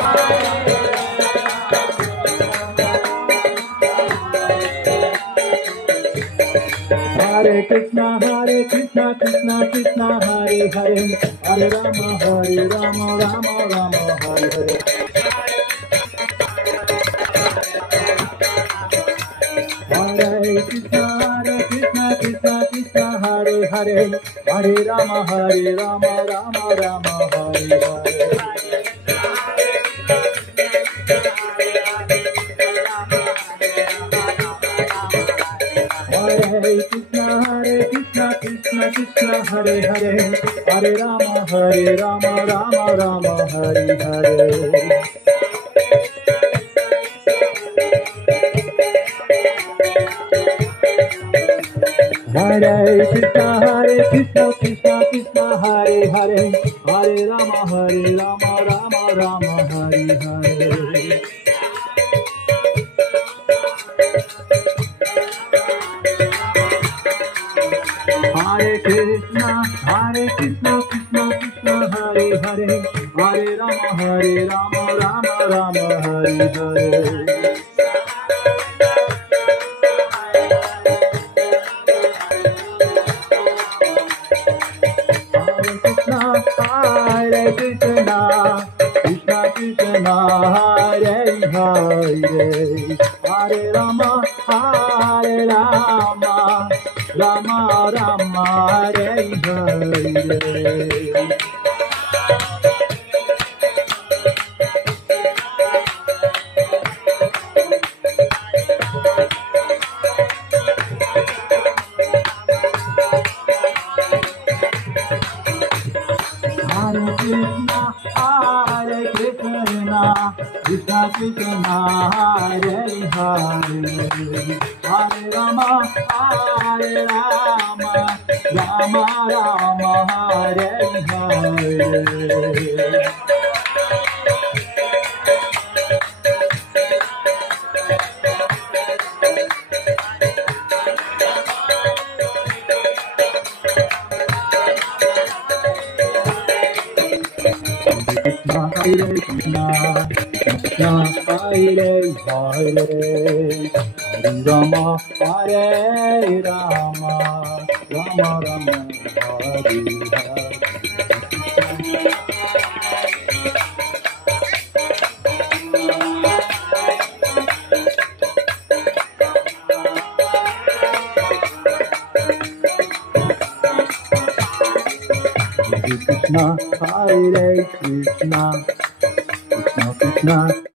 Hare Krishna, Krishna Krishna, Hare Hare, Hare Rama, Rama, Hare Hare. Hare Krishna, Krishna, Hare Hare, Hare Rama, Rama, Hare Hare. Hare Krishna, Krishna, Hare Hare, Hare Rama, Rama, Hare Hare. Hare Krishna, Krishna, Hare Hare, Hare Rama, Rama, Hare Hare. Hare Krishna, Krishna, Hare Hare, Hare Rama, Rama, Hare Hare. Hare Krishna, Krishna, Hare Hare, Hare Rama, Rama, Hare Hare. Hare Krishna, Krishna, Hare Hare, Hare Rama, Rama, Hare Hare. Hare Krishna, Krishna, Hare Hare, Hare Rama, Rama, Hare Hare. Krishna, Hare Krishna, Krishna Krishna.